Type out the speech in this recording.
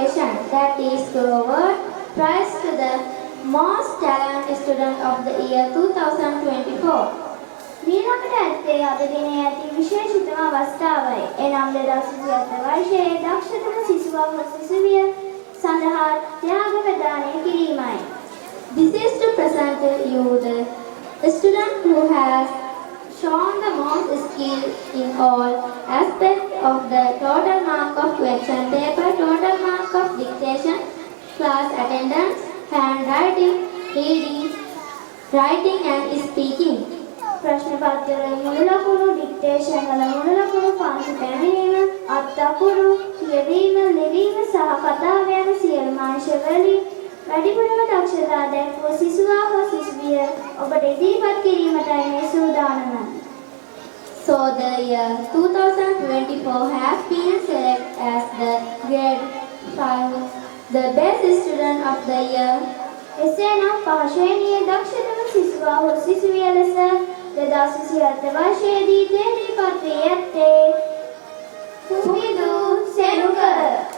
occasion, that is to award prize to the most talented student of the year 2024. මීළඟට ඇත්තේ අද දිනේ ඇති විශේෂිතම අවස්ථාවයි. එනම් 2027 වර්ෂයේ දක්ෂතම සිසුවා හෝ සිසුවිය සඳහා ත්‍යාග ප්‍රදානය කිරීමයි. This is to present to you the student who has shown the most skill in all aspects of the total mark of question paper, total mark of dictation, class attendance, handwriting, reading, writing and speaking. ප්‍රශ්න පත්‍රයේ මුළු ලකුණු, ඩික්ටේෂන් වල මුළු ලකුණු, පන්ති පැමිණීම, අත්අකුරු, කියවීම, ලිවීම සහ කතාව යන සියලු අංශවලින් වැඩිපුරම දක්ෂතා දැක්වූ සිසුවා හෝ සිසුවිය ඔබට ඉදිරිපත් කිරීමටයි මේ සූදානම. So the year 2024 has been selected as the grade 5, the best student of the year. එසේනම් පහ ශ්‍රේණියේ දක්ෂතම සිසුවා හෝ සිසුවිය ලෙස 2027 වර්ෂයේදී තේරීපත් වී ඇත්තේ කුමිදු සෙනුක.